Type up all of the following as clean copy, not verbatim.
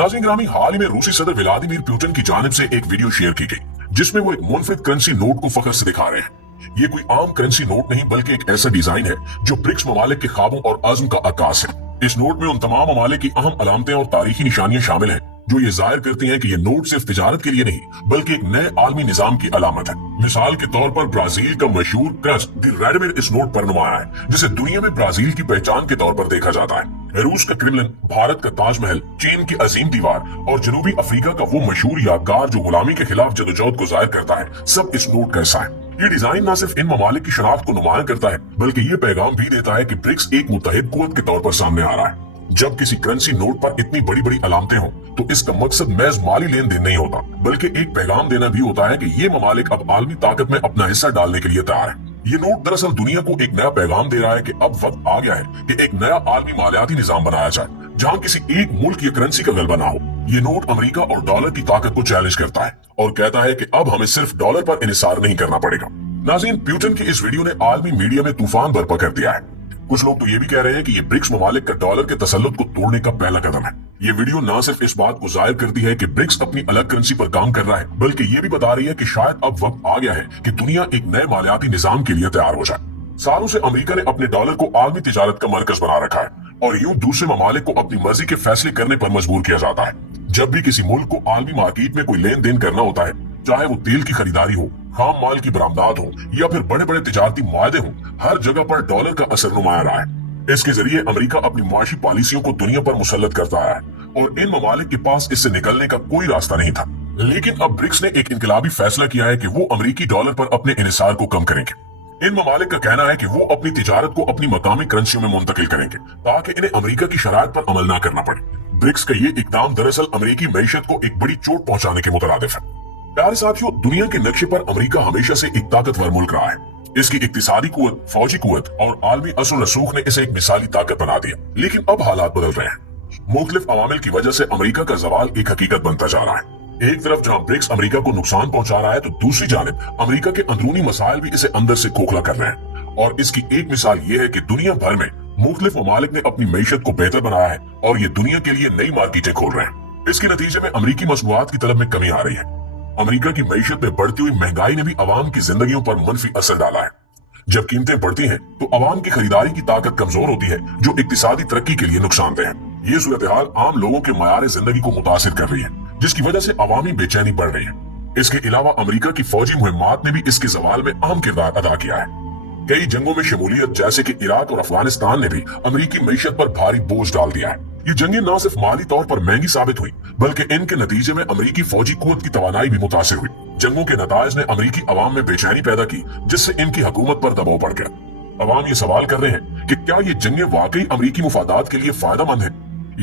नाज़रीन ग्रामी, हाल ही में रूसी सदर व्लादिमीर पुतिन की जानिब से एक वीडियो शेयर की गई जिसमें वो एक मुनफरिद करेंसी नोट को फख्र से दिखा रहे हैं। ये कोई आम करेंसी नोट नहीं बल्कि एक ऐसा डिजाइन है जो ब्रिक्स ममालिक के ख्वाबों और अज़्म का अक्कास है। इस नोट में उन तमाम ममालिक की अहम अलामतें और तारीखी निशानियां शामिल हैं जो ये जाहिर करती हैं कि ये नोट सिर्फ तिजारत के लिए नहीं बल्कि एक नए आलमी निजाम की अलामत है। मिसाल के तौर पर ब्राजील का मशहूर क्रस्ट द रेडमिर इस नोट पर नुमाया है, जिसे दुनिया में ब्राजील की पहचान के तौर पर देखा जाता है। रूस का क्रेमलिन, भारत का ताजमहल, चीन की अजीम दीवार और जनूबी अफ्रीका का वो मशहूर यादगार जो गुलामी के खिलाफ जदोजहद को जाहिर करता है, सब इस नोट का हिस्सा है। ये डिजाइन न सिर्फ इन ममालिक की शनाख्त को नुमायां करता है बल्कि ये पैगाम भी देता है कि ब्रिक्स एक मुत्तहिद कुव्वत के तौर पर सामने आ रहा है। जब किसी करेंसी नोट पर इतनी बड़ी बड़ी अलामतें हों तो इसका मकसद महज माली लेन देन नहीं होता बल्कि एक पैगाम देना भी होता है कि ये ममालिक अब आलमी ताकत में अपना हिस्सा डालने के लिए तैयार है। ये नोट दरअसल दुनिया को एक नया पैगाम दे रहा है कि अब वक्त आ गया है कि एक नया आलमी मालियाती निजाम बनाया जाए जहाँ किसी एक मुल्क या करेंसी का गलबा ना हो। ये नोट अमेरिका और डॉलर की ताकत को चैलेंज करता है और कहता है कि अब हमें सिर्फ डॉलर पर इन्हिसार नहीं करना पड़ेगा। नाज़रीन, पुतिन की इस वीडियो ने आलमी मीडिया में तूफान बर्पा कर दिया है। कुछ लोग तो ये भी कह रहे हैं कि ये ब्रिक्स ममालिक का डॉलर के तसल्लुत को तोड़ने का पहला कदम है। ये वीडियो न सिर्फ इस बात को जाहिर करती है कि ब्रिक्स अपनी अलग करेंसी पर काम कर रहा है बल्कि ये भी बता रही है कि शायद अब वक्त आ गया है कि दुनिया एक नए मालियाती निजाम के लिए तैयार हो जाए। सालों से अमेरिका ने अपने डॉलर को आलमी तिजारत का मरकज बना रखा है और यूं दूसरे ममालिक को अपनी मर्जी के फैसले करने पर मजबूर किया जाता है। जब भी किसी मुल्क को आलमी मार्केट में कोई लेन देन करना होता है, चाहे वो तेल की खरीदारी हो, खाम माल की बरामदात हो या फिर बड़े बड़े तिजारती मुआहदे हो, हर जगह पर डॉलर का असर नुमाया रहा है। इसके जरिए अमेरिका अपनी मुआशी पॉलिसियों को दुनिया पर मुसल्लत करता है और इन ममालिक के पास इससे निकलने का कोई रास्ता नहीं था। लेकिन अब ब्रिक्स ने एक इनकलाबी फैसला किया है कि वो अमेरिकी डॉलर पर अपने इन्हिसार को कम करेंगे। इन ममालिक का कहना है कि वो अपनी तिजारत को अपनी मकामी करेंसियों में मुंतकिल करेंगे ताकि इन्हें अमेरिका की शराइत पर अमल न करना पड़े। ब्रिक्स का ये इकदाम दरअसल अमेरिकी मईशत को एक बड़ी चोट पहुंचाने के मुतरादिफ है। प्यारे साथियों, दुनिया के नक्शे पर अमेरिका हमेशा से एक ताकतवर मुल्क रहा है। इसकी इक्तिसादी कुव्वत, फौजी कुव्वत और आलमी असर रसूख ने इसे एक मिसाली ताकत बना दिया। लेकिन अब हालात बदल रहे हैं। मुख्तलिफ अवामिल की वजह से अमेरिका का जवाल एक हकीकत बनता जा रहा है। एक तरफ जहां ब्रिक्स अमेरिका को नुकसान पहुंचा रहा है तो दूसरी जानिब अमेरिका के अंदरूनी मसाइल भी इसे अंदर से खोखला कर रहे हैं। और इसकी एक मिसाल ये है कि दुनिया भर में मुख्तलिफ ममालिक ने अपनी मईशत को बेहतर बनाया है और ये दुनिया के लिए नई मार्केटें खोल रहे हैं। इसके नतीजे में अमेरिकी मसनूआत की तलब में कमी आ रही है। अमेरिका की मईशत में बढ़ती हुई महंगाई ने भी अवाम की जिंदगियों पर मनफी असर डाला है। जब कीमतें बढ़ती हैं तो अवाम की खरीदारी की ताकत कमजोर होती है जो इक्तिसादी तरक्की के लिए नुकसानदेह है। ये सूरत हाल आम लोगों के मयार जिंदगी को मुतासिर कर रही है जिसकी वजह से अवामी बेचैनी बढ़ रही है। इसके अलावा अमेरिका की फौजी मुहिम्मात ने भी इसके जवाल में अहम किरदार अदा किया है। कई जंगों में शमूलियत जैसे कि इराक और अफगानिस्तान ने भी अमेरिकी मईशत पर भारी बोझ डाल दिया है। ये जंगें न सिर्फ माली तौर पर महंगी साबित हुई बल्कि इनके नतीजे में अमेरिकी फौजी कुव्वत की तवानाई भी मुतासिर हुई। जंगों के नताइज ने अमेरिकी अवाम में बेचैनी पैदा की जिससे इनकी हुकूमत पर दबाव बढ़ गया। अवाम ये सवाल कर रहे हैं कि क्या ये जंगें वाकई अमेरिकी मुफादात के लिए फायदेमंद है।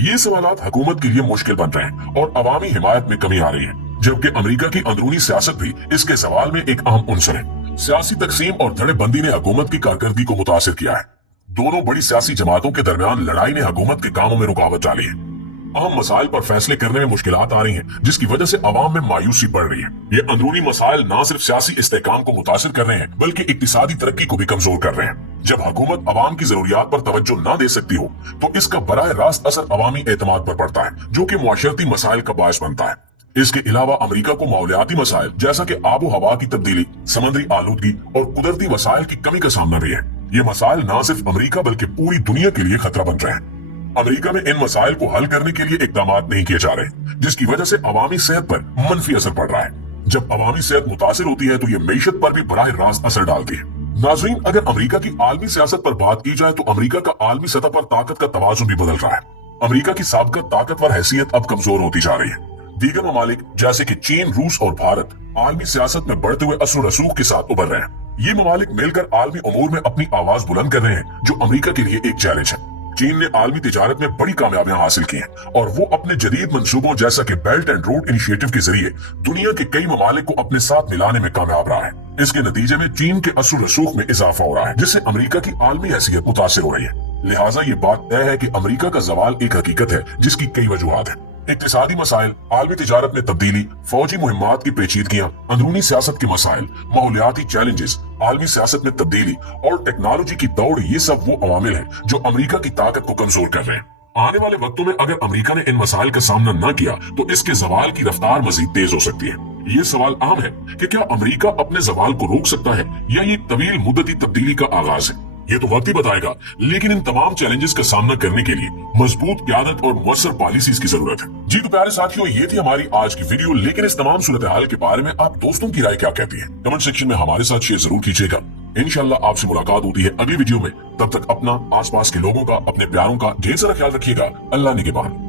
ये सवालात हुकूमत के लिए मुश्किल बन रहे हैं और अवामी हिमायत में कमी आ रही है, जबकि अमेरिका की अंदरूनी सियासत भी इसके सवाल में एक अहम उनसर है। सियासी तकसीम और धड़ेबंदी ने हुकूमत की कारकर्दगी को मुतासिर किया है। दोनों बड़ी सियासी जमातों के दरमियान लड़ाई ने हुकूमत के कामों में रुकावट डाली है। अहम मसाइल पर फैसले करने में मुश्किलात आ रही हैं जिसकी वजह से अवाम में मायूसी बढ़ रही है। ये अंदरूनी मसाइल न सिर्फ सियासी इस्तेहकाम को मुतासिर कर रहे हैं बल्कि इक्तिसादी तरक्की को भी कमजोर कर रहे हैं। जब हुकूमत अवाम की जरूरियात पर तवज्जो न दे सकती हो तो इसका बराह रास्त असर अवामी एतमाद पर पड़ता है जो कि मुआशरती मसाइल का बायस बनता है। इसके अलावा अमेरिका को माहौलियाती मसाइल जैसा कि आबो हवा की तब्दीली, समुद्री आलूदगी और कुदरती वसाइल की कमी का सामना भी है। ये मसाइल न सिर्फ अमेरिका बल्कि पूरी दुनिया के लिए खतरा बन रहे हैं। अमेरिका में इन मसाइल को हल करने के लिए इकदाम नहीं किए जा रहे जिसकी वजह से अवामी सेहत पर मनफी असर पड़ रहा है। जब अवामी सेहत मुतासिर होती है तो ये मईशत पर भी बराह रास्त असर डालती है। नाज़रीन, अगर अमेरिका की आलमी सियासत पर बात की जाए तो अमेरिका का आलमी सतह पर ताकत का तवाज़ुन भी बदल रहा है। अमेरिका की साबिक़ा ताकतवर हैसियत अब कमजोर होती जा रही है। दीगर ममालिक जैसे कि चीन, रूस और भारत आलमी सियासत में बढ़ते हुए असर रसूख के साथ उभर रहे हैं। ये ममालिक मिलकर आलमी उमूर में अपनी आवाज बुलंद कर रहे हैं जो अमेरिका के लिए एक चैलेंज है। चीन ने आलमी तिजारत में बड़ी कामयाबियां हासिल की हैं और वो अपने जदीद मंसूबों जैसा कि बेल्ट एंड रोड इनिशिएटिव के जरिए दुनिया के कई ममालिक को अपने साथ मिलाने में कामयाब रहा है। इसके नतीजे में चीन के असर रसूख में इजाफा हो रहा है जिससे अमेरिका की आलमी हैसियत मुतासिर हो रही है। लिहाजा ये बात तय है कि अमेरिका का जवाल एक हकीकत है जिसकी कई वजूहात है। इक्तिसादी मसाइल, आलमी तिजारत में तब्दीली, फौजी मुहिम्मात की पेचीदगियां, अंदरूनी सियासत के मसाइल, माहौलियाती चैलेंजेस, आलमी सियासत में तब्दीली और टेक्नोलॉजी की दौड़, ये सब वो अवामिल हैं जो अमेरिका की ताकत को कमजोर कर रहे हैं। आने वाले वक्तों में अगर अमेरिका ने इन मसाइल का सामना न किया तो इसके जवाल की रफ्तार मजीद तेज हो सकती है। ये सवाल आम है कि क्या अमेरिका अपने जवाल को रोक सकता है या ये तवील मुद्दती तब्दीली का आगाज है। ये तो वक्त ही बताएगा, लेकिन इन तमाम चैलेंजेस का सामना करने के लिए मजबूत क़यादत और मुअस्सर पॉलिसीज की जरूरत है। जी तो प्यारे साथियों, ये थी हमारी आज की वीडियो, लेकिन इस तमाम सूरत हाल के बारे में आप दोस्तों की राय क्या कहती है, कमेंट सेक्शन में हमारे साथ शेयर जरूर कीजिएगा। इंशाल्लाह आपसे मुलाकात होती है अगली वीडियो में। तब तक अपना, आसपास के लोगों का, अपने प्यारों का ढेर सारा ख्याल रखिएगा। अल्लाह निगहबान।